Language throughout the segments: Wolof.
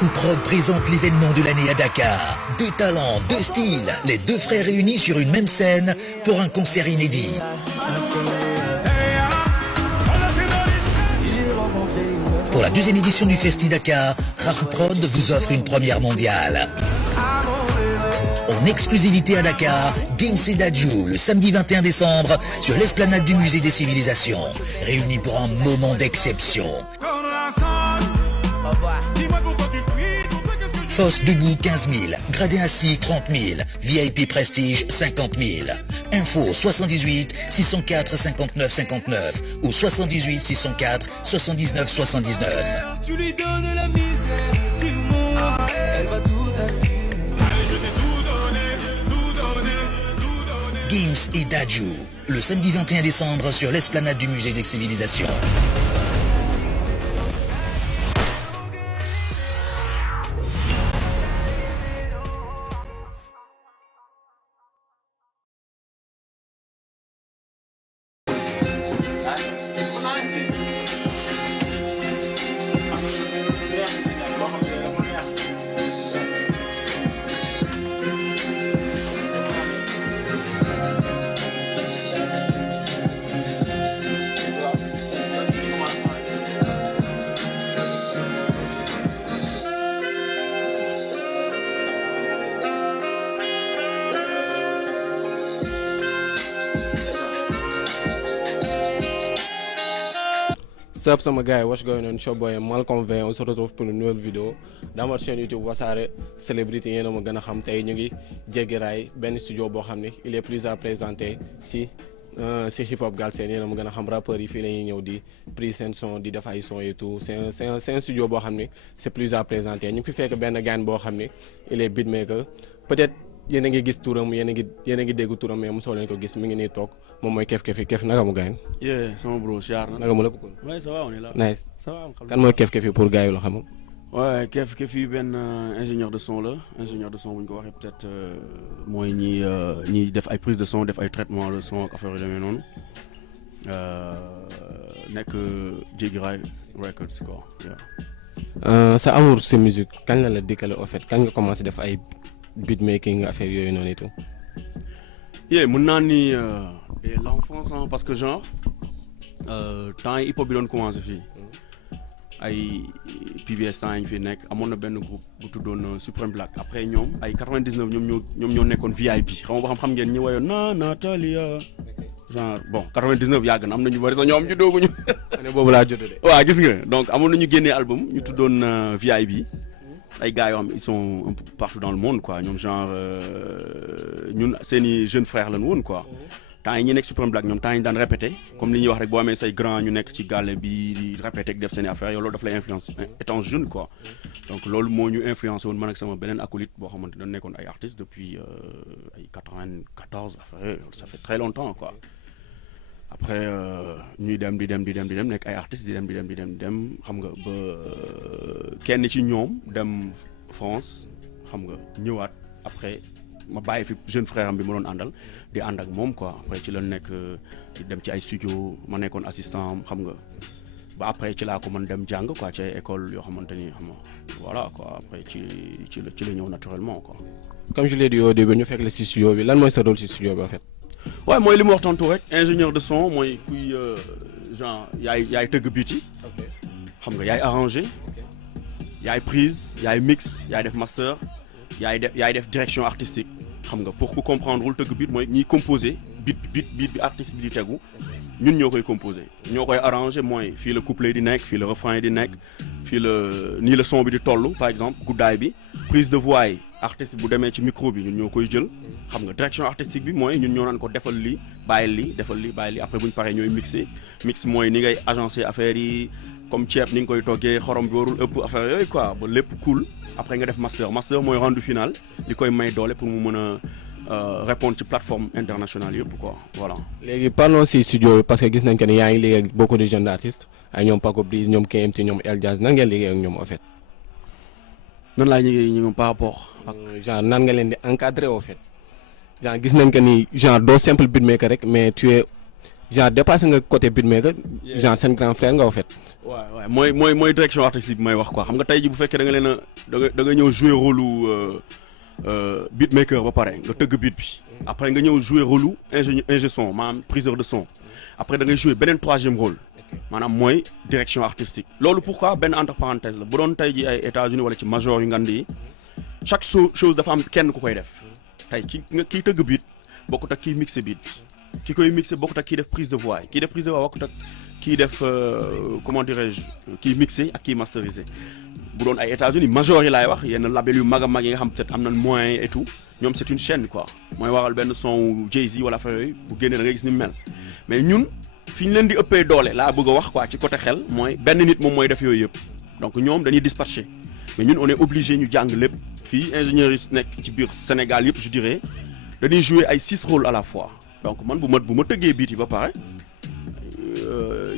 Rahou Prod présente l'événement de l'année à Dakar. 2 talents, 2 styles, les 2 frères réunis sur une même scène pour un concert inédit. Pour la 2e édition du Festi Dakar, Rahou Prod vous offre une première mondiale. En exclusivité à Dakar, Gims et Dadju, le samedi 21 décembre, sur l'esplanade du Musée des Civilisations, réunis pour un moment d'exception. Fosse debout 15 000, gradé assis 30 000, VIP Prestige 50 000. Info 78 604 59 59 ou 78 604 79 79. Tu lui donnes la misère du monde, elle va tout assumer. Gims et Dadju, le samedi 21 décembre sur l'esplanade du Musée des Civilisations. Sup sama gars, what's going on? Show boy Malcolm V, on se retrouve pour une nouvelle vidéo dans votre chaîne YouTube Wassare Célébrité yéen a ma gën a xam tey ñu ngi jéggi raay benn studio boo xam ne il est plus à présenter si hip hop Galsen yéen a ma gën a xam rappeurs yi fii la ñuy ñëw di prise seen son di def ay son et tout c'est un studio boo xam ne c'est plus à présenter ñu ngi fi fekk benn gaan boo xam ne il est beatmaker peut-être yéen a ngi gis turam yéen a ngi dégg turam mais mosoo leen ko gis mi ngi nii toog moom mooy Kef Kef naka mu gaañ. yeah sama bro siyaar na. naka mu la bëggoon. ouais ça va on est là. nice ça va kan mooy Kef pour gars yi loo xamul. ouais Kef benn ingénieur de son la ingénieur de son bu ñu ko waxee peut-être mooy ñi def ay prise de son def ay traitement de son ak affaire yu demee noonu nekk Jéggi Raay Records quoi. sa amour si musique kañ la dikkale au fait kañ nga commencé def ay beatmaking affaire yooyu noonu et tout. yeah mun naa ni dès l'enfance parce que genre temps yi hip hop bi doon commencé fii ay PBS temps yi ñu fi nekk amoon na benn groupe bu tuddoon Supreme Black après ñoom ay 99 ñoom ñoo nekkoon VIP xam ngeen ñi wayoon na Natalia genre bon 99 yàgg na am na ñu bari sax ñoom ñu dooguñu. année boobu laa jot de. waaw gis nga donc amoon na ñu génnee album ñu tuddoon VIP. ay gars yoo xam ils sont un peu partout dans le monde quoi ñoom genre ñun seeni jeunes frères lañ woon quoi temps yi ñi nekk Supreme Black ñoom temps yi ñu daan répété comme li ñuy wax rek boo amee say grand ñu nekk ci gàlle bi di répété ak def seeni affaires yow loolu daf lay influence étant jeune quoi donc loolu moo ñu influencé woon man ak sama beneen acolyte boo xamante dañ nekkoon ay artistes depuis ay 94 affaire ça fait très longtemps quoi après ñuy dem di dem nekk ay artistes di dem xam nga ba kenn ci ñoom dem France xam nga ñëwaat après ma bàyyi fi jeune frère am bi ma doon àndal di ànd ak moom quoi après ci la nekk di dem ci ay studio ma nekkoon assistant am xam nga ba après ci laa ko mën dem jàng quoi ci ay école yoo xamante ni xam nga voilà quoi après ci la ñëw naturellement quoi. comme je l'ai dit au début ñu fekk la si studio bi lan mooy sa rôle si studio bi en fait. waaw mooy li mu wax tantôt rek ingénieur de son mooy kuy genre yaay tëgg beat yi xam nga yaay arrangé yaay prise yaay mix yaay def master yaay def direction artistique xam nga pour ku comprendre wul tëgg beat mooy ñiy composé beat bi artiste bi di tegu ñun ñoo koy composé ñoo koy arrangé mooy fii la couplet di nekk fii la refrain yi di nekk fii la nii la son bi di toll par exemple guddaay bi prise de voix yi artiste bu demee ci micro bi ñun ñoo koy jël xam nga direction artistique bi mooy ñun ñoo naan ko defal lii bàyyil lii defal lii bàyyil lii après bu ñu paree ñooy mix mooy ni ngay agencé affaire yi comme ceeb ni nga koy toggee xorom bi warul ëpp affaire yooyu quoi ba lépp cool après nga def master mooy rendu final li koy may doole pour mu mën a répondre ci plateforme internationale yëpp quoi voilà. léegi parlons si studio bi parce que gis nañ que ni yaa ngi liggéey ak beaucoup de jeunes artistes ay ñoom Paco Briz ñoom KMT ñoom El Jazz nan ngeen liggéey ak ñoom en fait. nan laa liggéey ñoom par rapport ak genre nan nga leen di encadrer au fait genre gis nañ que ni genre doo simple beatmaker rek mais tu genre dépassé nga côté beatmaker genre seen grand frère nga en fait. waaw mooy direction artistique bi may wax quoi xam nga tey ji bu fekkee da nga leen a da nga ñëw jouer rôle beatmaker ba pare nga tëgg beat bi après nga ñëw jouer rôle ingé son maanaam priseur de son après da ngay jouer beneen troisième rôle maanaam mooy direction artistique loolu pourquoi benn entre parenthèse la bu doon tey ji ay États-Unis wala ci major yu ngand yi chaque chose dafa am kenn ku koy def tey kii tëgg beat bokkut ak kii mixé beat ki koy mixé bokkut ak kii def prise de voix kii def prise de voix bokkut ak kii def comment dirais-je kii mixé ak kii masterisé bu doon ay États-Unis major yi laay wax yenn label yu mag a mag yi nga xam peut-être am nañ moyen et tout ñoom c'est une chaîne quoi mooy waral benn son Jay-Z wala affaire yooyu bu génnee da ngay gis ni mu mel mais ñun fi ñu leen di ëppee doole laa bëgg a wax quoi ci côté xel mooy benn nit moom mooy def yooyu yëpp donc ñoom dañuy dispatcher mais ñun on est obligé ñu jàng lépp fii ingénieurs yi nekk ci biir Sénégal yëpp je dirais dañuy jouer ay 6 rôles à la fois donc man bu ma tëggee beat yi ba pare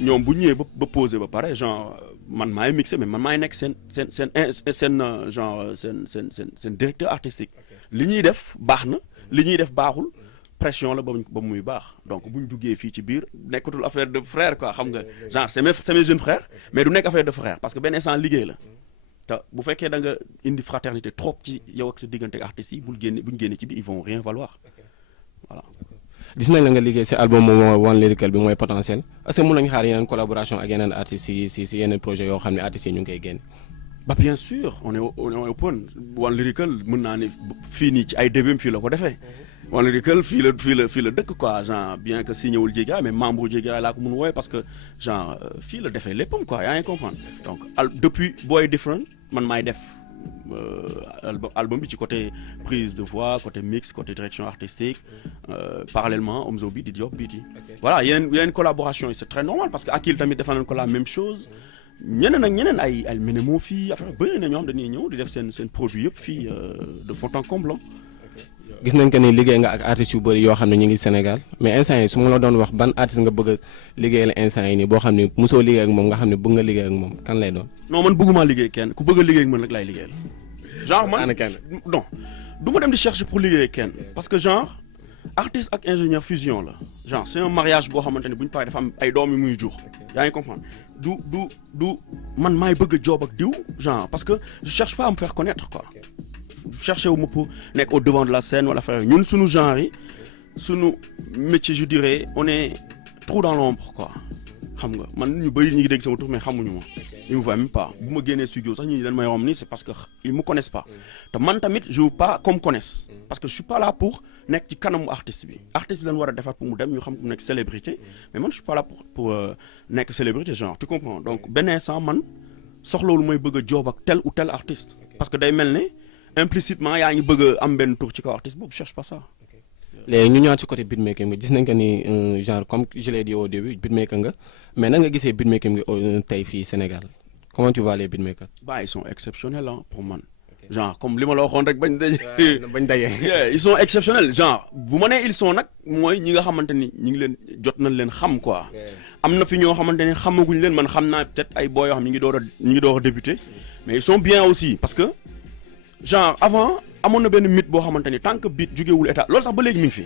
ñoom bu ñëwee ba posé ba pare genre man maay mixé mais man maay nekk seen genre seen directeur artistique li ñuy def baax na li ñuy def baaxul pression la ba muy baax donc bu ñu duggee fii ci biir nekkatul affaire de frère quoi xam nga genre c'est mes jeunes frères mais du nekk affaire de frère parce que benn instant liggéey la te bu fekkee da nga indi fraternité trop ci yow ak sa diggante ak artistes yi bu ñu génne ci biir ils vont rien valoir voilà. gis nañ la nga liggéey si album moom One Lyrical bi mooy potentiel est-ce que mën nañu xaar yeneen collaboration ak yeneen artistes yi si yeneen projet yoo xam ne artistes yi ñu ngi koy génn. Bah bien sûr on est open One Lyrical mën naa ne fii nii ci ay début fii la ko defee One Lyrical fii la dëkk quoi genre bien que signé wul Jéggi mais membre Jéggi laa ko mun wooye parce que genre fii la defee léppam quoi yaa ngi comprendre donc depuis Boy Different man maay def album bi ci côté prise de voix côté mix côté direction artistique parallèlement Omzo Beat di job beat yi voilà yeneen collaboration yi c'est très normal parce que Akil tamit defa nañ ko la même chose ñeneen ak ñeneen ay Menemo fii affaire bëri na ñoo xam dañuy ñëw di def seen produit yëpp fii de fond en comble. gis nañ que ni liggéey nga ak artistes yu bëri yoo xam ne ñu ngi Sénégal mais instant yi su ma la doon wax ban artiste nga bëgg a liggéeyal instant yi nii boo xam ne mosoo liggéey ak moom nga xam ne bëgg nga liggéey ak moom kan lay doon. non man bëgguma liggéey kenn ku bëgg a liggéey ak man rek laay liggéeyal. genre man non du ma dem di chercher pour liggéey kenn parce que genre artiste ak ingénieur fusion la genre c'est un mariage boo xamante ne bu ñu paree dafa am ay doom yu muy jur yaa ngi comprendre du man maay bëgg a job ak diw genre parce que je cherche pas à me faire connaître quoi. chercher wu ma pour nekk au devant de la scène wala frère ñun suñu genre yi suñu métier je dirais on est trop dans l'ombre quoi xam nga man ñu bëri ñu ngi dégg sama tur mais xamuñu ma ils me voient même pas bu ma génnee studio sax ñi dañ may romb nii c'est parce que ils me connaissent pas te man tamit je veux pas qu'on me connaisse parce que je suis pas là pour nekk ci kanamu artiste bi lañ war a defar pour mu dem ñu xam mu nekk célébrité mais man je suis pas là pour nekk célébrité genre tu comprends donc benn instant man soxlawul mooy bëgg a job ak tel ou tel artiste parce que day mel ne implicitement yaa ngi bëgg a am benn tour ci kaw artiste boobu cherche pas ça. léegi ñu ñëwaat ci côté beatmaking bi gis nañ que ni genre comme je l'ai dit au début beatmaker nga mais nan nga gisee beatmaking bi tey fii Sénégal comment tu vois les beatmakers. bah ils sont exceptionnels hein pour man. genre comme li ma la waxoon rek bañ daje. ils sont exceptionnels genre bu ma nee ils sont nag mooy ñi nga xamante ni ñi ngi leen jot nañ leen xam quoi. am na fi ñoo xamante ni xamaguñ leen man xam naa peut-être ay boy yoo xam ñi ngi door a débuter mais ils sont bien aussi parce que. genre avant amoon na benn mythe boo xamante ni tant que beat jugewul état loolu sax ba léegi mi ngi fi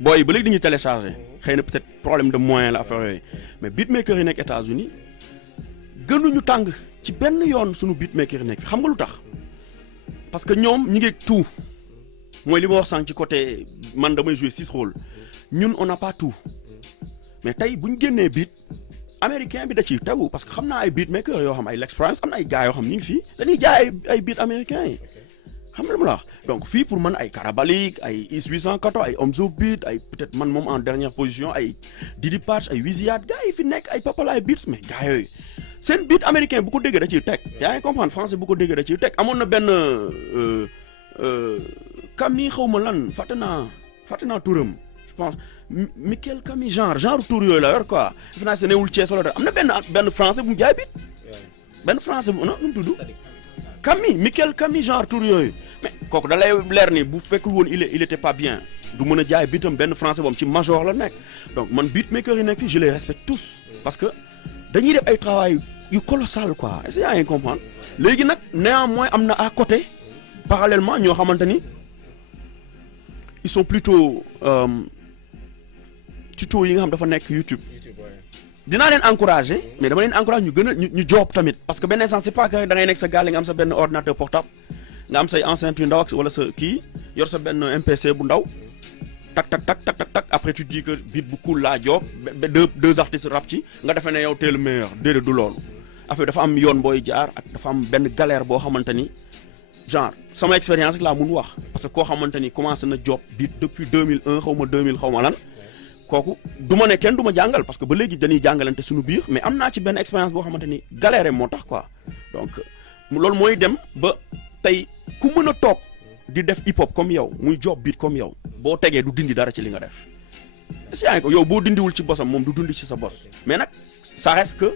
booy ba léegi dañuy télécharger xëy na peut-être problème de moyen la affaire yooyu mais beatmaker yi nekk États-Unis gënuñu tàng ci benn yoon suñu beatmaker yi nekk fi xam nga lu tax parce que ñoom ñi ngi tout mooy li ma wax sànq ci côté man damay jouer 6 rôles ñun on n'a pas tout mais tey bu ñu génnee beat américain bi da ciy tegu parce que xam naa ay beatmaker yoo xam ay l'expérience am na ay gars yoo xam ñu ngi fii dañuy jaay ay beat américain yi xam nga lu ma la wax donc fii pour man ay Karabalik ay Is 814 ay Omzo Beat ay peut-être man moom en dernière position ay Didi Patch ay Wizzyat gars yi fi nekk ay Papalay Beats mais gars yooyu seen beat américain bu ko déggee da ciy teg yaa ngi comprendre français bu ko déggee da ciy teg amoon na benn Camille xaw ma lan fàtte naa turam je pense Michael Camille genre tour yooyu la yor quoi defe naa ne newul Thiès wala am na benn français bu mu jaay beat benn français bu nu mu tudd Camille Michael Camille genre tour yooyu mais kooku da lay leer ni bu fekkul woon il était pas bien du mën a jaay beatam benn français boobu ci major la nekk donc man beatmaker yi nekk fii je les respecte tous parce que dañuy def ay travail yu colossal quoi est-ce que yaa ngi comprendre léegi nag néanmoins am na à côté parallèlement ñoo xamante ni ils sont plutôt tuto yi nga xam dafa nekk YouTube dinaa leen encourager mais dama leen encourager ñu gën a ñu job tamit parce que benn instant c'est pas que da ngay nekk sa gaale nga am sa benn ordinateur portable nga am say enceinte yu ndaw ak wala sa kii yor sa benn MPC bu ndaw tak après tu dis que beat bu cool laa job deux artistes rap ci nga defee ne yow t'es le meilleur déedéet du loolu affaire dafa am yoon booy jaar ak dafa am benn galère boo xamante ni genre sama expérience rek laa mun wax parce que koo xamante ni commencé na job beat depuis 2001 xaw ma 2000 xaw ma lan kooku du ma ne kenn du ma jàngal parce que ba léegi dañuy jàngalante suñu biir mais am naa ci benn expérience boo xamante ni galère moo tax quoi donc loolu mooy dem ba tey ku mën a toog di def hip hop comme yow muy job beat comme yow boo tegee du dindi dara ci li nga def est-ce que ko yow boo dindiwul ci bosam moom du dindi ci sa bos mais nag ça reste que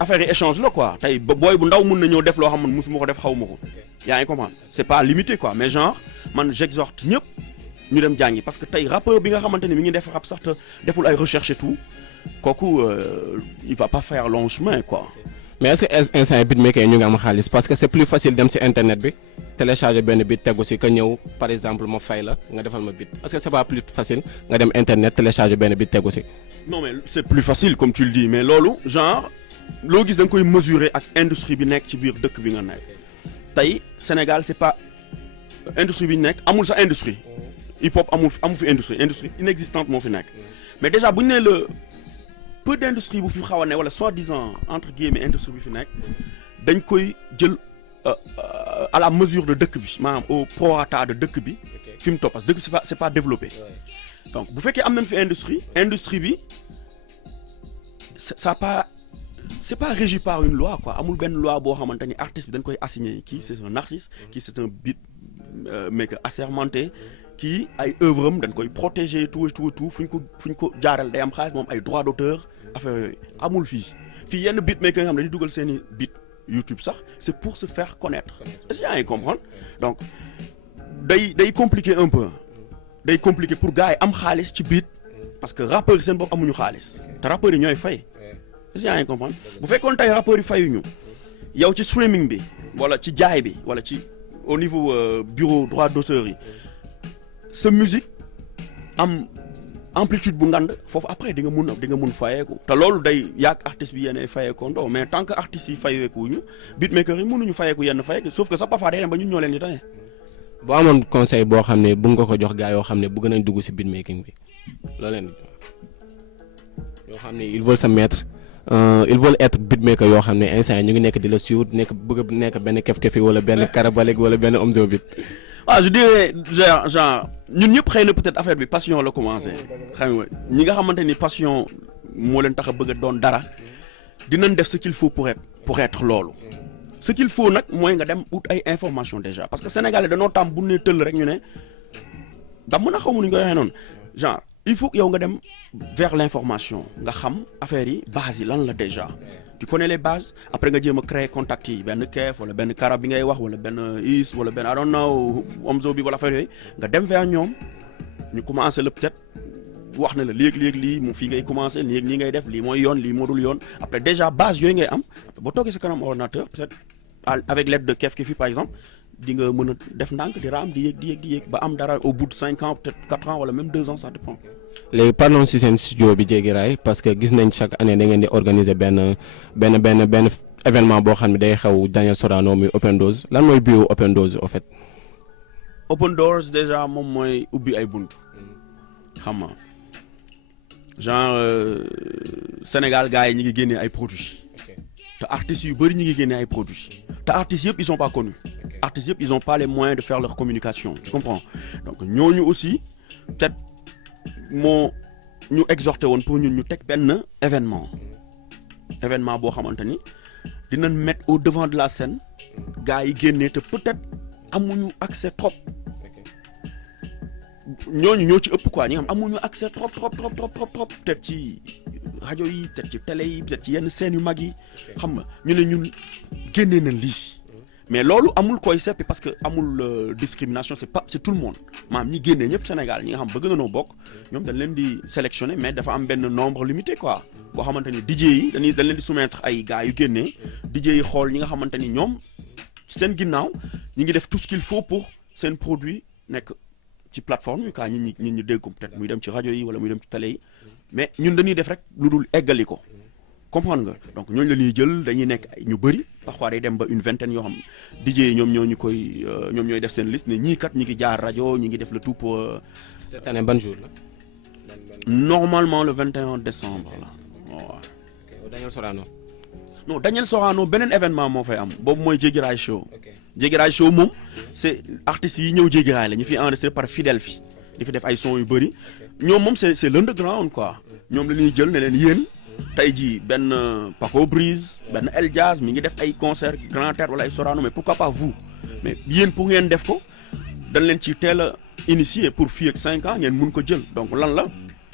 affaire yi échange la quoi tey ba booy bu ndaw mën na ñëw def loo xam ne musuma ko def xaw ma ko yaa ngi comprendre c'est pas limité quoi mais genre man j'exhorte ñëpp ñu dem jàngi parce que tey rappeur bi nga xamante ni mi ngi def rap sax te deful ay recherche et tout kooku il va pas faire long chemin quoi. mais est-ce que instant beatmaker ñu ngi am xaalis parce que c'est plus facile dem ci internet bi télécharger benn beat tegu ci que ñëw par exemple ma fay la nga defal ma beat est-ce que c'est pas plus facile nga dem internet télécharger benn beat tegu ci. non mais c'est plus facile comme tu le dis mais loolu genre loo gis da nga koy mesurer ak industrie bi nekk ci biir dëkk bi nga nekk tey Sénégal c'est pas industrie bi nekk amul sa industrie hip hop amul fi industrie inexistante moo fi nekk mais déjà bu ñu nee le peu d'industrie bu fi xaw a ne wala soi-disant entre guillemets industrie bi fi nekk dañ koy jël à la mesure de dëkk bi maanaam au prorata de dëkk bi fi mu topp parce que dëkk c'est pas développé donc bu fekkee am nañ fi industrie bi c'est pas régi par une loi quoi amul benn loi boo xamante ni artiste bi dañ koy assigner kii c'est un artiste kii c'est un beat maker assermenté kii ay œuvre am dañ koy protéger et tout fu ñu ko jaaral day am xaalis moom ay droits d'auteur affaire yooyu amul fii yenn beatmaker nga xam dañuy dugal seeni beat YouTube sax c'est pour se faire connaître est-ce que yaa ngi comprendre donc day compliqué un peu day compliqué pour gars yi am xaalis ci beat parce que rappeurs yi seen bopp amuñu xaalis te rappeurs yi ñooy fay est-ce que yaa ngi comprendre bu fekkoon tey rappeurs yi fayuñu yow ci streaming bi wala ci jaay bi wala ci au niveau bureau droit d'auteur yi sa musique am amplitude bu ngand foofu après di nga mun fayeeku te loolu day yàgg artiste bi yéen fayeekoo ndoo mais tant que artistes yi fayeekuñu beatmaker yi mënuñu fayeeku yenn fayeeku sauf que ça parfois day dem ba ñun ñoo leen di tane. boo amoon conseil boo xam ne bëgg nga ko jox gars yoo xam ne bëgg nañ dugg ci beatmaking bi loo leen yoo xam ne ils veulent se mettre ils veulent être beatmaker yoo xam ne instant ñu ngi nekk di la suivre bëgg nekk benn kef-kefi wala benn karabalik wala benn Omzo Beat. Je dirais genre ñun ñëpp xëy na peut-être affaire bi passion la commencé xam nga ñi nga xamante ni passion moo leen tax a bëgg a doon dara dinañ def ce qu'il faut pour être loolu ce qu'il faut nag mooy nga dem ut ay information déjà parce que sénégalais dañoo tam bu ne tëll rek ñu ne da mën a xamu nu ñu koy waxee noonu genre il faut que yow nga dem vers l'information nga xam affaire yi base yi lan la déjà tu connais les bases après nga jéem a créer contact yi benn keef wala benn karab bi ngay wax wala benn is wala benn I don't know Omzo bi wala affaire yooyu nga dem vers ñoom ñu commencer la peut-être wax na la léegi lii mu fii ngay commencer léegi nii ngay def lii mooy yoon lii moo dul yoon après déjà base yooyu ngay am boo toogee sa kanam ordinateur peut-être avec l'aide de Kef par exemple di nga mën a def ndànk di raam di yéeg ba am dara au bout de 5 ans peut-être 4 ans wala même 2 ans ça dépend. léegi parlons ci seen studio bi Jéggi Raay parce que gis nañ chaque année da ngeen di organiser benn événement boo xam ne day xew Daniel Sorano muy Open Doors lan mooy biir Open Doors au fait. Open Doors déjà moom mooy ubbi ay bunt xam nga genre Sénégal gars yi ñu ngi génnee ay produits te artistes yu bari ñu ngi génnee ay produits te artistes yëpp ils sont pas connus artistes yëpp ils ont pas les moyens de faire leur communication tu comprends donc ñooñu aussi peut-être moo ñu exhorté woon pour ñun ñu teg benn événement boo xamante ni dinañ mettre au devant de la scène gars yi génnee te peut-être amuñu accès trop ñooñu ñoo ci ëpp quoi ñi nga xam amuñu accès trop peut-être ci rajo yi peut-être ci télé yi peut-être ci yenn scènes yu mag yi xam nga ñu ne ñun génnee nañ lii mais loolu amul koy seppi parce que amul discrimination c'est tout le monde maanaam ñi génnee ñëpp Sénégal ñi nga xam bëgg nañoo bokk ñoom dañ leen di sélectionner mais dafa am benn nombre limité quoi boo xamante ni DJ yi dañ leen di soumettre ay gars yu génnee DJ yi xool ñi nga xamante ni ñoom seen ginnaaw ñi ngi def tout ce qu'il faut pour seen produit nekk ci plateforme yi quoi ñi dégg ko peut-être muy dem ci rajo yi wala muy dem ci télé yi mais ñun dañuy def rek lu dul eggali ko comprendre nga donc ñooñu la ñuy jël dañuy nekk ñu bëri parfois day dem ba une vingtaine yoo xam DJ yi ñoom ñooy def seen liste ne ñii kat ñi ngi jaar rajo ñi ngi def le tout pour. cette année ban jour la. normalement le 21 décembre la waaw. ok Daniel Sorano. non Daniel Sorano beneen événement moo fay am boobu mooy Jéggi Raay show. Jéggi Raay show moom c'est artistes yi ñëw Jéggi Raay la ñu fi enregistré par Fidèle fi di fi def ay sons yu bëri ñoom moom c'est l'underground quoi ñoom la ñuy jël ne leen yéen tey jii benn Paco Brise benn El Jazz mi ngi def ay concert Grand Théâtre wala ay Sorano mais pourquoi pas vous mais yéen pour ngeen def ko dañ leen ci teel a initier pour fii ak 5 ans ngeen mun ko jël donc lan la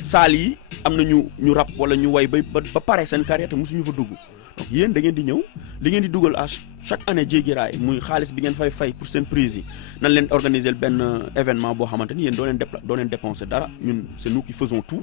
saal yi am na ñu rap wala ñu way ba pare seen carrière te mosuñu fa dugg donc yéen da ngeen di ñëw li ngeen di dugal à chaque année Jéggi Raay muy xaalis bi ngeen fay pour seen prise yi nan leen organiser benn événement boo xamante ni yéen doo leen dépenser dara ñun c'est nous qui faisons tout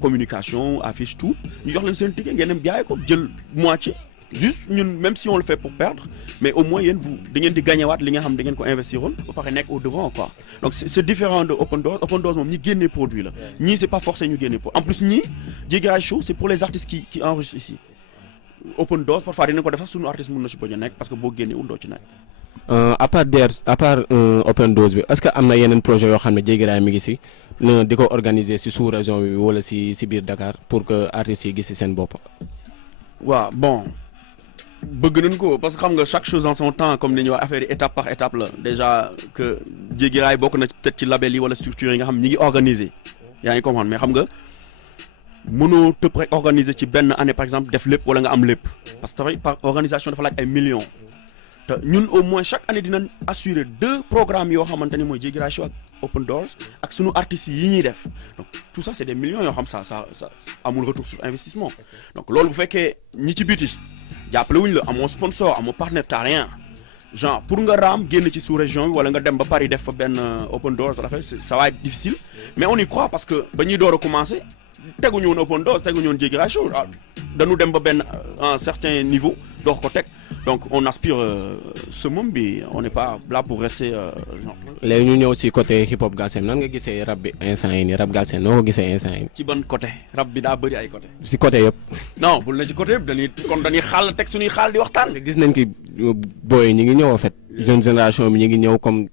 communication affiche tout ñu jox leen seen ticket ngeen dem jaay ko jël moitié juste ñun même si on le fait pour perdre mais au moins yéen da ngeen di gagné waat li nga xam da ngeen ko investir woon ba pare nekk au devant quoi donc c'est différent de Open Doors moom ñi génnee produit la ñii c'est pas forcé ñu génnee produit en plus ñii Jéggi Raay show c'est pour les artistes qui enregistrent ici Open Doors parfois dinañ ko def sax suñu artiste mën na si bañ a nekk parce que boo génneewul doo ci nekk. à part Open Doors bi est-ce que am na yeneen projet yoo xam ne Jéggi Raay mi ngi si di ko organiser si sous région bi wala si biir Dakar pour que artistes yi gis si seen bopp. waaw bon bëgg nañ ko parce que xam nga chaque chose en son temps comme ni ñuy wax affaire étape par étape la déjà que Jéggi Raay bokk na peut-être ci label yi wala structure yi nga xam ñi ngi organiser yaa ngi comprendre mais xam nga. mënoo tëb rek organiser ci benn année par exemple def lépp wala nga am lépp parce que par organisation dafa laaj ay millions te ñun au moins chaque année dinañ assurer 2 programmes yoo xamante ni mooy Jéggi Raay show ak Open Doors ak sunu artistes yi ñuy def donc tout ça c'est des millions yoo xam ça amul retour sur investissement donc loolu bu fekkee ñi ci biti jàppale wuñ la amoo sponsor amoo partenaire t'as rien genre pour nga raam génn ci sous-région bi wala nga dem ba Paris def fa benn Open Doors la fait ça va être difficile mais on y croit parce que ba ñuy door a commencer teguñu woon Open Doors teguñu woon Jéggi Raay show dañu dem ba benn un certain niveau door ko teg donc on aspire ce monde bi on n'est pas là pour rester genre. léegi ñu ñëw si côté hip hop Galsen nan nga gisee rap bi instant yi nii rap Galsen noo ko gisee instant yi. ci ban côté rap bi daa bëri ay côté. si côté yëpp. non bul na ci côté yëpp dañuy xaal teg suñuy xaal di waxtaan. gis nañ ki booy ñi ngi ñëw en fait jeune génération bi ñi ngi ñëw comme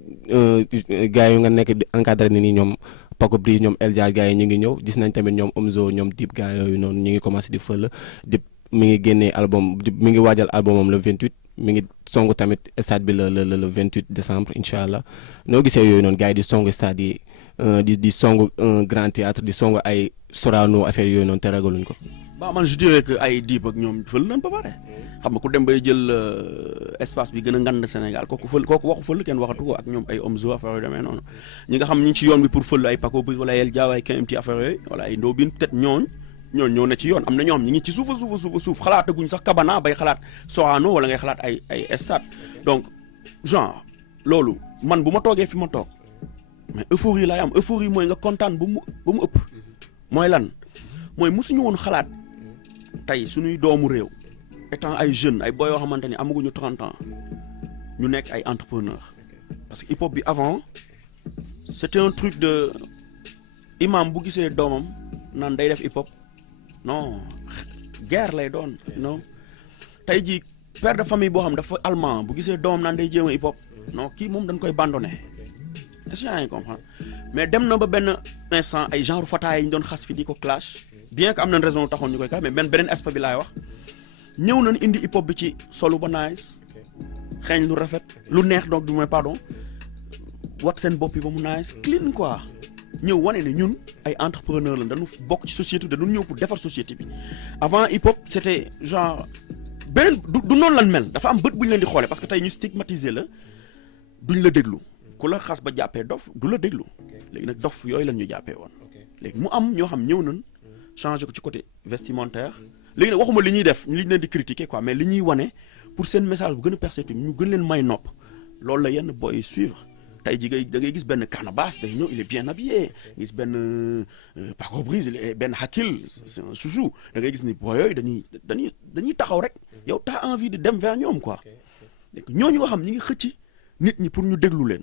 gars yu nga nekk di encadré ni ñoom. Paco Brise ñoom El Jazz gars yi ñu ngi ñëw gis nañ tamit ñoom Omzo ñoom Dip gars yooyu noonu ñu ngi commencé di fël Dip mi ngi génnee album mi ngi waajal albumam le 28 mi ngi song tamit stade bi le 28 décembre incha allah noo gisee yooyu noonu gars yi di song stade yi di song Grand Théâtre di song ay Sorano affaire yooyu noonu te ragaluñ ko. bah man je dirais que ay Dip ak ñoom fël nañ ba pare xam nga ku dem bay jël espace bi gën a ngand Sénégal kooku waxu fël kenn waxatu ko ak ñoom ay Omzo affaire yu demee noonu ñi nga xam ñi ci yoon bi pour fël ay Paco Brise wala El Jazz ay KMT affaire yooyu wala ay Ndobine peut-être ñooñ ñoo ne ci yoon am na ñoo xam ñi ngi ci suuf xalaataguñ sax Kabana bay xalaat Sorano wala ngay xalaat ay stade donc genre loolu man bu ma toogee fi ma toog mais euphorie laay am euphorie mooy nga kontaan ba mu ëpp mooy lan mooy mosuñu woon xalaat tey suñuy doomu réew étant ay jeunes ay boy yoo xamante ni amaguñu 30 ans ñu nekk ay entrepreneurs parce que hip hop bi avant c'était un truc de imam bu gisee doomam naan day def hip hop non guerre lay doon non tey jii père de famille boo xam dafa allemand bu gisee doomam naan day jéem a hip hop non kii moom dañ koy bandonné est-ce que yaa ngi comprendre mais dem na ba benn instant ay genre fataay yi ñu doon xas fi di ko clash bien que am nañ raison taxoon ñu koy clash mais beneen aspect bi laay wax ñëw nañ indi hip hop bi ci solu ba nice xeeñ lu rafet lu neex donc du moins pardon wat seen bopp yi ba mu nice clean quoi ñëw wane ne ñun ay entrepreneur la dañu bokk ci société bi dañu ñëw pour defar société bi avant hip hop c'était genre beneen du noonu lan mel dafa am bët bu ñu leen di xoolee parce que tey ñu stigmatiser la duñ la déglu ku la xas ba jàppee dof du la déglu léegi nag dof yooyu lañ ñu jàppee woon léegi mu am ñoo xam ñëw nañ changer ko ci côté vestimentaire léegi nag waxuma li ñuy def li ñu leen di critiquer quoi mais li ñuy wane pour seen message bu gën a perceptible ñu gën leen may nopp loolu la yenn boy suivre tey jii da ngay gis benn Canabasse day ñëw il est bien habillé gis benn Paco Brise benn Hakill c'est un chouchou da ngay gis ni boy yooyu dañuy taxaw rek yow t'as envie de dem vers ñoom quoi ñooñu nga xam ñi ngi xëcc nit ñi pour ñu déglu leen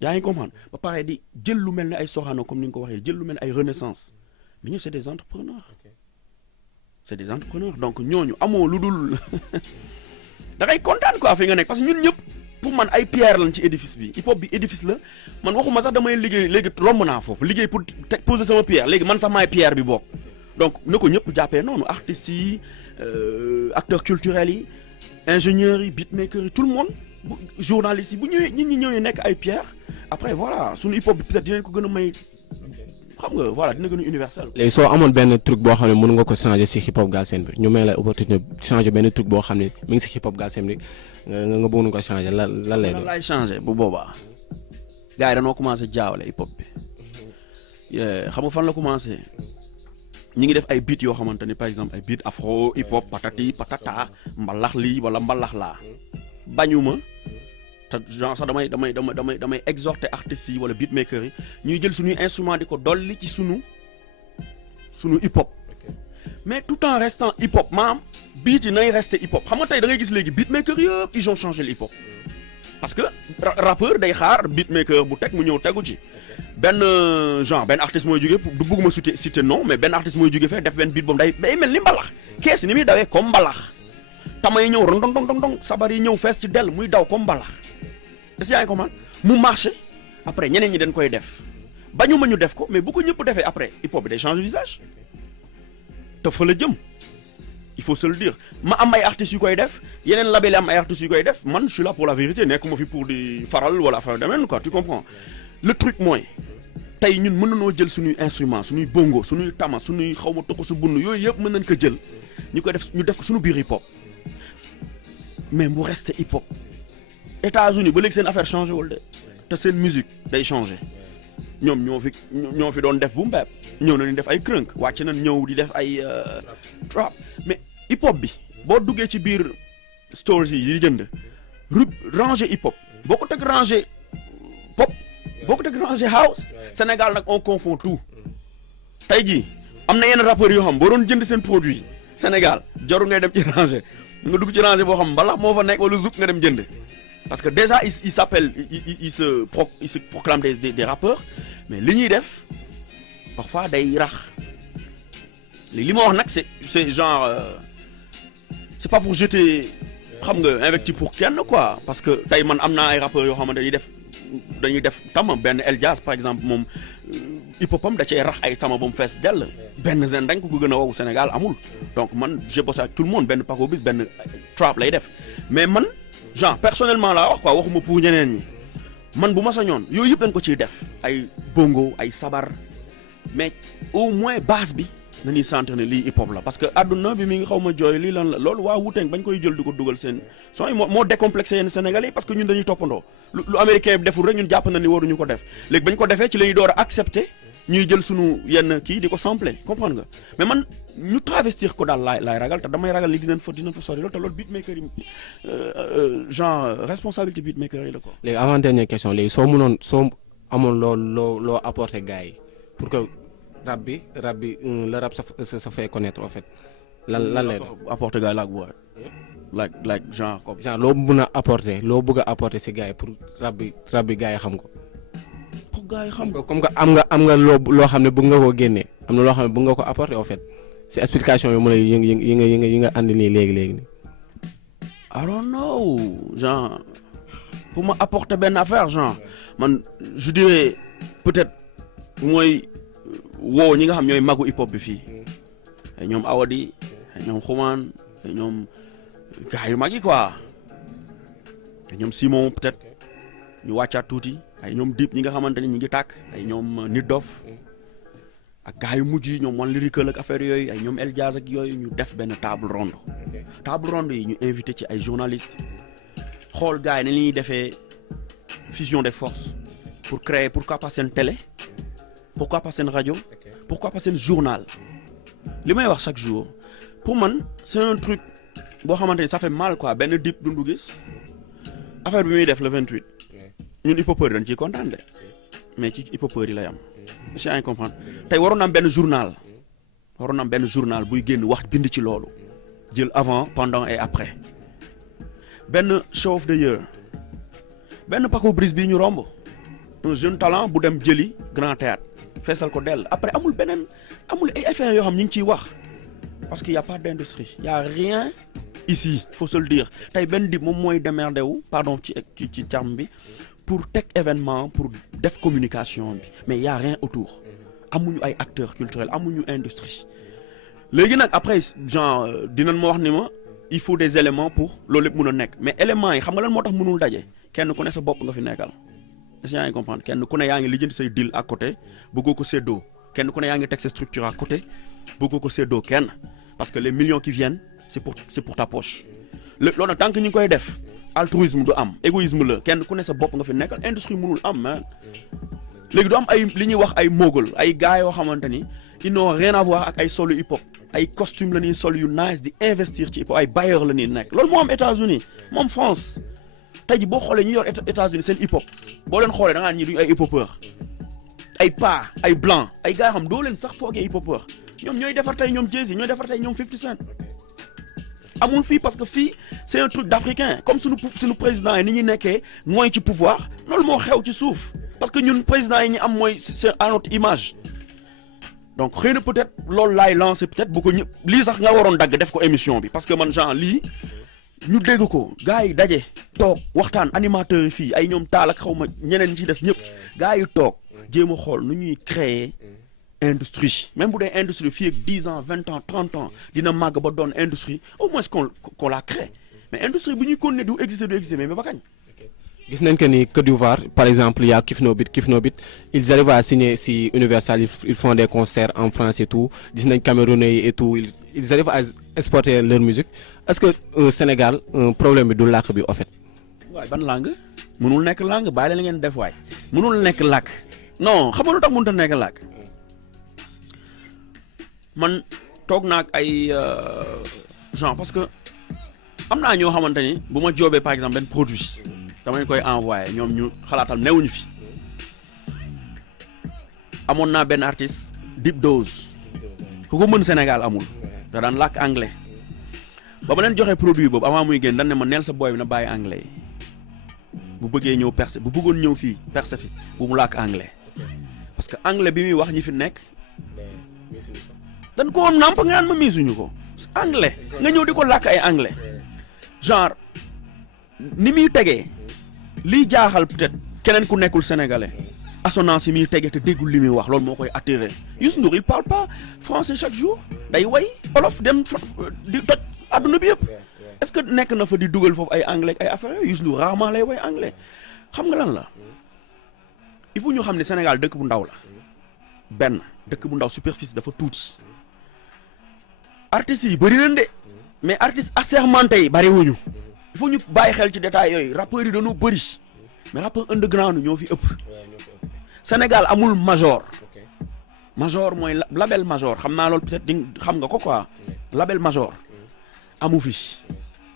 yaa ngi comprendre ba pare di jël lu mel ne ay Sorano comme ni nga ko waxee jël lu mel ne ay Renaissance mais ñoom c'est des entrepreneurs c'est des entrepreneurs donc ñooñu amoo lu dul da ngay kontaan quoi fi nga nekk parce que ñun ñëpp pour man ay pierre lañ ci édifice bi hip hop bi édifice la man waxuma sax damay liggéey léegi romb naa foofu liggéey pour poser sama pierre léegi man sax maay pierre bi bokk donc na ko ñëpp jàppee noonu artistes yi acteurs culturels yi ingénieurs yi beatmakers yi tout le monde journalistes yi bu ñëwee ñun ñi ñëwee nekk ay pierre après voilà suñu hip hop bi peut-être dinañ ko gën a may xam nga voilà dina gën a universel. léegi soo amoon benn truc boo xam ne mën nga ko changer si hip hop Galsen bi ñu may la opportunité changer benn truc boo xam ne mi ngi si hip hop Galsen bi nga bëgg ko changer lan lay doon. laay changer bu boobaa gars yi dañoo commencé jaawale hip hop bi xam nga fan la commencé ñi ngi def ay beat yoo xamante ni par exemple ay beat afro hip hop patati patata mbalax lii wala mbalax laa bañuma te genre sax damay exhorter artistes yi wala beatmakers yi ñuy jël suñuy instrument di ko dolli ci sunu hip hop mais tout en restant hip hop maam beat yi nay rester hip hop xam nga tey da ngay gis léegi beatmakers yëpp ils ont changé le hip hop parce que rappeur day xaar beatmaker bu teg mu ñëw tegu ci benn artiste mooy jógee du bëgguma citer non mais benn artiste mooy jógee fee def benn beat boobu day mel ni mbalax kees ni muy dawee comme mbalax tamay ñëw rong dong dong sabar yi ñëw fees ci dell muy daw comme mbalax est-ce que yaa ngi ko man mu marché après ñeneen ñi dañ koy def bañu ma ñu def ko mais bu ko ñëpp defee après hip hop bi day changer visage te fa la jëm il faut se le dire ma am ay artistes yu koy def yeneen label am ay artistes yu koy def man je suis là pour la vérité nekkuma fi pour di faral wala affaire demeen quoi tu comprends le truc mooy tey ñun mën nañoo jël suñuy instrument suñuy bongo suñuy tama suñuy xaw ma toxu su bunn yooyu yëpp mën nañ ko jël ñu def ko suñu biir hip hop mais mu reste hip hop États-Unis ba léegi seen affaire changé wul de te seen musique day changé ñoom ñoo fi doon def boom bap ñëw nañu def ay crunk wàcc nañ ñëw di def ay trap mais hip hop bi boo duggee ci biir stores yi jënd ranger hip hop boo ko teg ranger pop boo ko teg ranger house Sénégal nag on confond tout tey jii am na yenn rappeurs yoo xam boo doon jënd seen produit Sénégal jarul ngay dem ci ranger nga dugg ci ranger boo xam mbalax moo fa nekk wala zouk nga dem jënd parce que déjà il s'appelle il se proclame des rappeurs mais li ñuy def parfois day rax li ma wax nag c'est genre c'est pas pour jeter xam nga invectif pour kenn quoi parce que tey man am naa ay rappeurs yoo xamante dañuy def tama benn El Jazz par exemple moom hip hopam da cee rax ay tama ba mu fees dell benn zen dañ ko gën a wow Sénégal amul donc man j'ai bossé avec tout le monde benn Paco Bis benn trap lay def mais man genre personnellement laa wax quoi waxuma pour ñeneen ñi man bu ma sañoon yooyu yëpp dañ ko ciy def ay bongo ay sabar mais au moins base bi nañuy sentir ne lii hip hop la parce que adduna bi mi ngi xaw ma jooy lii lan la loolu waa Wu-Tang bañ koy jël di ko dugal seen son yi moo décomplexé yenn Sénégalais parce que ñun dañuy toppandoo lu américain bi deful rek ñun jàpp na ni waruñu ko def léegi bañ ko defee ci lañuy door a accepter ñuy jël sunu yenn kii di ko sampler comprendre nga mais man ñu travestir ko daal laay ragal te damay ragal li dinañ fa sori loolu te loolu beatmaker yi genre responsabilité beatmaker yi la quoi. léegi avant dernière question léegi soo amoon loo apporter gars yi pour que rap bi le rap se fait connaître en fait lan lay doon. apporter gars yi laag bu like genre comme. genre loo bëgg a apporter si gars yi pour rap bi gars yi xam ko. gaa yi xam nga comme que am nga loo xam ne bëgg nga koo génnee am na loo xam ne bëgg nga ko apporter en fait c'est explication yi mu lay yi nga andi nii léegi nii. I don't know genre pour ma apporter benn affaire genre man je dirais peut-être mooy woo ñi nga xam ñooy magu hip hop bi fii ay ñoom Awadi ay ñoom Xuman ay ñoom gars yu mag yi quoi ay ñoom Simon peut-être ñu wàccaat tuuti. ay ñoom Dip ñi nga xamante ni ñi ngi tàkk ay ñoom Nit Dof ak gars yu mujj yi ñoom One Lyrical ak affaire yooyu ay ñoom El Jazz ak yooyu ñu def benn table ronde yi ñu invité ci ay journalistes xool gars yi ne li ñuy defee fusion des forces pour créer pourquoi pas seen télé pourquoi pas seen rajo pourquoi pas seen journal li may wax chaque jour pour man c'est un truc boo xamante ni ça fait mal quoi benn Dip dundu gis affaire bi muy def le 28 ñun hip-hopeurs dañ ciy kontaan de mais ci hip-hopeurs yi lay am si yaa ngi comprendre tey waroon na am benn journal buy génn wax bind ci loolu jël avant pendant et après benn show of the year benn Paco Brice bii ñu romb un jeune talent bu dem jëli grand théâtre feesal ko dell après amul ay affaires yoo xam ñu ngi ciy wax parce qu'il y a pas d'industrie il y a rien ici faut se le dire tey benn Dip moom mooy démerdé wu pardon ci terme bi pour teg événement pour def communication bi mais il y a rien autour amuñu ay acteurs culturels amuñu industrie léegi nag après genre dinañ ma wax ni ma il faut des éléments pour loolu lépp mën a nekk mais éléments yi xam nga lan moo tax mënul daje kenn ku ne sa bopp nga fi nekkal est-ce que yaa ngi comprendre kenn ku ne yaa ngi lijjanti say deal à côté bëggoo ko séddoo kenn ku ne yaa ngi teg sa structure à côté bëggoo ko séddoo kenn parce que les millions qui viennent c'est pour ta poche loolu nag tant que ñu ngi koy def altruisme du am égoïsme la kenn ku ne sa bopp nga fi nekkal industrie mënul am man léegi du am ay li ñuy wax ay mogul ay gars yoo xamante ni ils n'ont rien à voir ak ay solo hip hop ay costume la ñuy sol yu nice di investir ci hip hop ay bailleur la ñuy nekk loolu moo am États-Unis moom France tey ji boo xoolee ñu yor États-Unis seen hip hop boo leen xoolee da ngaa ñii duñu ay hip hopeur ay pas ay blanc ay gars yoo xam doo leen sax foogee hip hopeur ñoom ñooy defar tey ñoom Jay-Z ñooy defar tey ñoom 50 Cent amul fii parce que fii c'est un truc d'africain comme suñu président yi ni ñuy nekkee mooy ci pouvoir loolu moo xew ci suuf parce que ñun président yi ñu am mooy c'est à notre image donc xëy na peut-être loolu laay lancer peut-être bu ko ñëpp lii sax nga waroon dagg def ko émission bi parce que man genre lii ñu dégg ko gars yi daje toog waxtaan animateurs yi fii ay ñoom taal ak xaw ma ñeneen ñi ci des ñëpp gars yi toog jéem a xool nu ñuy créer industrie même bu dee industrie fii ak 10 ans 20 ans 30 ans dina màgg ba doon industrie au moins qu'on la crée mais industrie bu ñuy continuer du exister mais ba kañ. gis nañ que ni Côte d'Ivoire par exemple il y a Kifno Beat ils arrivent à signer si Universal ils font des concerts en France et tout gis nañ Camerounais et tout ils arrivent à exporter leur musique est-ce que Sénégal problème bi du làkk bi en fait. waay ban langue mënul nekk langue bàyyi la ngeen def waay mënul nekk làkk non xam nga lu tax mënut a nekk làkk man toog naa ak ay genre parce que am naa ñoo xamante ni bu ma joobee par exemple benn produit. dama leen koy envoyé ñoom ñu xalaatal newuñu fi amoon naa benn artiste Deep Dose ku ko mën Sénégal amul da daan làkk anglais ba ma leen joxee produit boobu avant muy génn dañ ne ma neel sa boy bi na bàyyi anglais bu bëggee ñëw percé bu bëggoon ñëw fii percé fi bu mu làkk anglais parce que anglais bi muy wax ñi fi nekk dañ ko namp nga naan ma miisuñu ko anglais nga ñëw di ko làkk ay anglais genre ni muy tegee lii jaaxal peut-être keneen ku nekkul sénégalais assonance yi muy tege te déggul li muy wax loolu moo koy attiré Youssou Ndour il parle pas français chaque jour day way olof dem di toj adduna bi yëpp est-ce que nekk na fa di dugal foofu ay anglais ay affaires yooyu Youssou Ndour rarement lay way anglais xam nga lan la il faut ñu xam ne Sénégal dëkk bu ndaw la benn dëkk bu ndaw superficie dafa tuuti artistes yi bëri nañ de mais artistes assermentés yi bëri wuñu il faut ñu bàyyi xel ci détails yooyu rappeurs yi dañoo bëri mais rappeurs underground ñoo fi ëpp Sénégal amul major mooy label major xam naa loolu peut-être di xam nga ko quoi label major amu fi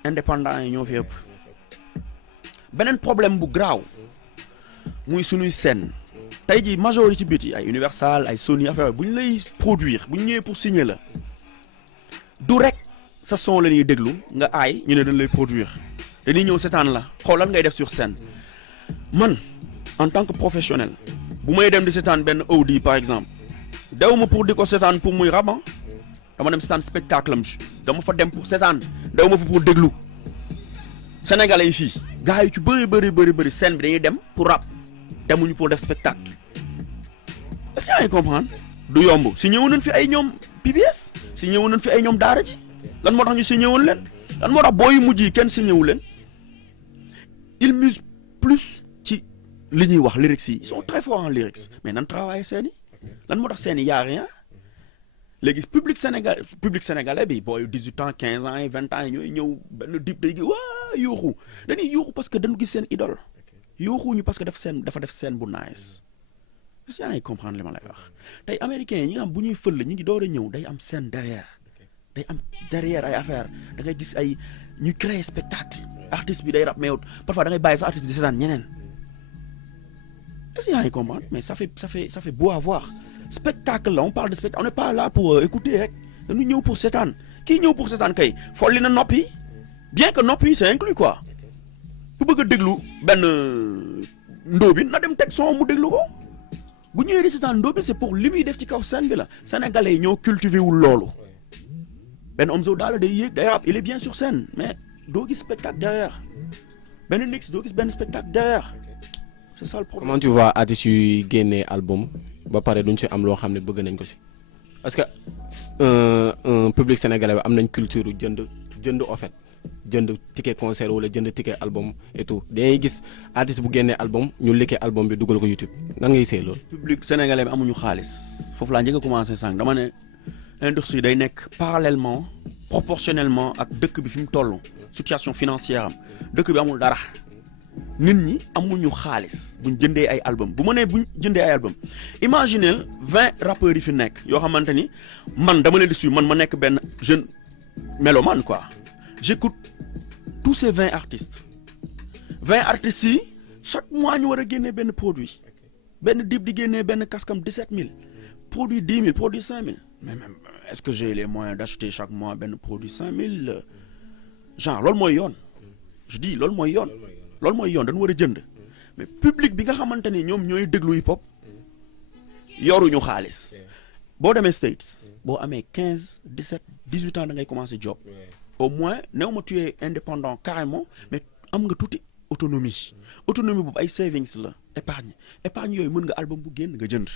indépendant yi ñoo fi ëpp beneen problème bu graaw muy suñuy scène tey ji major yi ci biti ay Universal ay Sony affaire bu ñu lay produire bu ñu ñëwee pour signer la du rek sa son la ñuy déglu nga aay ñu ne dañ lay produire dañuy ñëw seetaan la xoolal ngay def sur scène man en tant que professionnel bu may dem di seetaan benn Audi par exemple dew ma pour di ko seetaan pour muy rap dama dem seetaan spectacle am dama fa dem pour seetaan dew ma fa pour déglu sénégalais yi fii gars yi ci bëri scène bi dañuy dem pour rap demuñu pour def spectacle est-ce que yaa ngi comprendre du yomb si ñëwoon nañ fi ay ñoom PBS si ñëwoon nañ fi ay ñoom daara ji lan moo tax ñu si ñëwoon leen lan moo tax booy yu mujj yi kenn si ñëwu leen ils musent plus ci li ñuy wax lyrics yi ils sont très forts en lyrics mais nan travailler seen i lan moo tax seen i y a rien léegi public sénégalais bi booy 18 ans 15 ans 20 ans yi ñooy ñëw benn Dip day gi waa yuuxu dañuy yuuxu parce que dañu gis seen idole yuuxuñu parce que dafa def scène bu nice est-ce que yaa ngi comprendre li ma lay wax tey américains yi ñi nga xam bu ñuy fël ñi ngi door a ñëw day am scène derrière day am derrière ay affaire da ngay gis ay ñu créer spectacle artiste bi day rap mais parfois da ngay bàyyi sa artiste bi di seetaan ñeneen est-ce que yaa ngi comprendre mais ça fait beau à voir spectacle là on parle de spectacle on n'est pas là pour écouter rek dañu ñëw pour seetaan kii ñëw pour seetaan kay folli na noppi bien que noppi c'est inclus quoi bu bëgg a déglu benn Ndobin na dem teg son mu déglu ko bu ñëwee di seetaan Ndobin c'est pour li muy def ci kaw scène bi la sénégalais yi ñoo cultivé wul loolu Ben Omzo daal day yéeg day rap il est bien sur scène mais doo gis spectacle derrière benn Nix doo gis benn spectacle derrière c'est ça le problème. comment tu vois artistes yuy génnee album ba pare duñ ci am loo xam ne bëgg nañ ko ci parce que un public sénégalais bi am nañ culture jënd en fait jënd ticket concert wala jënd ticket album et tout dañuy gis artiste bu génnee album ñu liggéey album bi dugal ko YouTube nan ngay gisee loolu. public sénégalais bi amuñu xaalis foofu laa njëkk a commencé sànq dama ne industrie day nekk parallèlement proportionnellement ak dëkk bi fi mu toll situation financière am dëkk bi amul dara nit ñi amuñu xaalis buñ jëndee ay album bu ma nee buñ jëndee ay album imaginez 20 rappeurs yi fi nekk yoo xamante ni man dama leen di suivre man ma nekk benn jeune mélomane quoi j'écoute tous ces 20 artistes yi chaque mois ñu war a génnee benn produit benn Dip di génnee benn kaskam 17000 produit 10 000 produit 5000 mais même est-ce que j'ai les moyens d'acheter chaque mois benn produit 5000 genre loolu mooy yoon je dis loolu mooy yoon dañu war a jënd mais public bi nga xamante ni ñoom ñooy déglu hip hop yoruñu xaalis boo demee States boo amee 15 17 18 ans da ngay commencer job au moins néew ma tu es indépendant carrément mais am nga tuuti autonomie boobu ay savings la épargne yooyu mën nga album bu génn nga jënd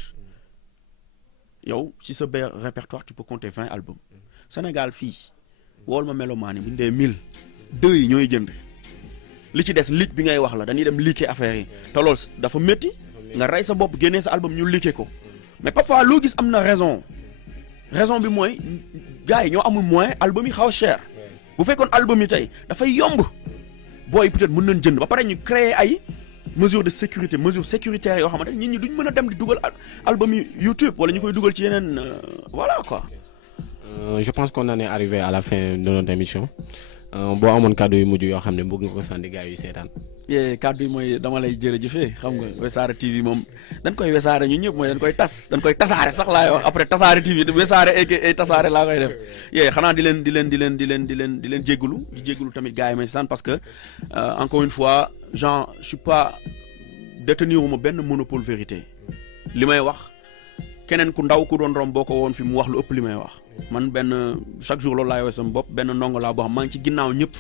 yow ci sa biir répertoire tu peux compter 20 albums Sénégal fii wool ma melomaan yi bu ñu dee 1000 2 yi ñooy jënd li ci des leak bi ngay wax la dañuy dem leaker affaire yi te loolu dafa métti nga rey sa bopp génnee sa album ñu leaker ko mais parfois loo gis am na raison bi mooy gars yi ñoo amul moyen album yi xaw a cher bu fekkoon album yi tey dafay yomb booy peut-être mën nañ jënd ba pare ñu créer ay mesures sécuritaires yoo xamante nit ñi duñ mën a dem di dugal album yi YouTube wala ñu koy dugal ci yeneen voilà quoi. Je pense qu'on en est arrivé à la fin de notre émission boo amoon kàddu yu mujj yoo xam ne bëgg nga ko sànni gars yi seetaan. kàddu yi mooy dama lay jërëjëfee xam nga Wassare TV moom dañ koy wesaare ñun ñëpp mooy dañ koy tasaare sax laay wax après tasaare TV wesaare ay tasaare laa koy def xanaa di leen jéggalu tamit gars yi may sant parce que encore une fois genre je suis pas détenir uma benn monopole vérité li may wax keneen ku ndaw ku doon rom boo ko woon fi mu wax lu ëpp li may wax man benn chaque jour loolu laay wax sama bopp benn ndongo laa boo xam maa ngi ci ginnaaw ñëpp.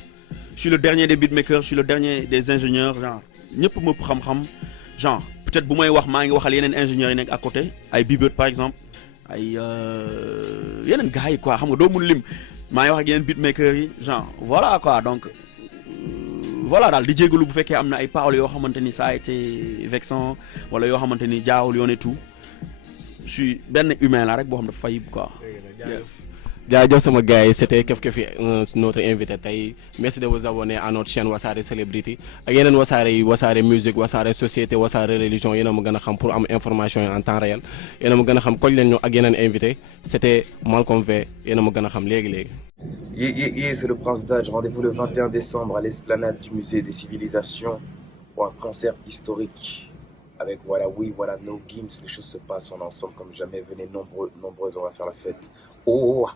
Je suis le dernier des beatmakers, je suis le dernier des ingénieurs, genre ñëpp mëpp xam-xam genre peut-être bu may wax maa ngi waxal yeneen ingénieurs yi nekk à côté ay Bibert par exemple ay yeneen gars yi quoi xam nga doo mun lim maa ngi wax ak yeneen beatmakers yi genre voilà quoi donc voilà daal di jégalu bu fekkee am na ay paroles yoo xamante ni ça a été vexant wala yoo xamante ni jaawul yoon et tout je suis benn humain la rek boo xam dafa fay quoi. jaajëf sama gars yi c'était Keuf Keuf notre invité tey merci de vous abonner à notre chaîne Wassare Celebrity ak yeneen wasaare yi Wassare musique Wassare société Wassare religion yéen a ma gën a xam pour am information yi en temps réel yéen a ma gën a xam koñ leen ñu ak yeneen invité c'était Malcolm V yéen a ma gën a xam léegi. C'est le Prince Daj. Rendez-vous le 21 décembre à l'esplanade du Musée des Civilisations pour un concert historique avec Voilà Oui, Voilà No Gims. Les choses se passent en ensemble comme jamais. Venez nombreux, nombreuses, on va faire la fête. Oh.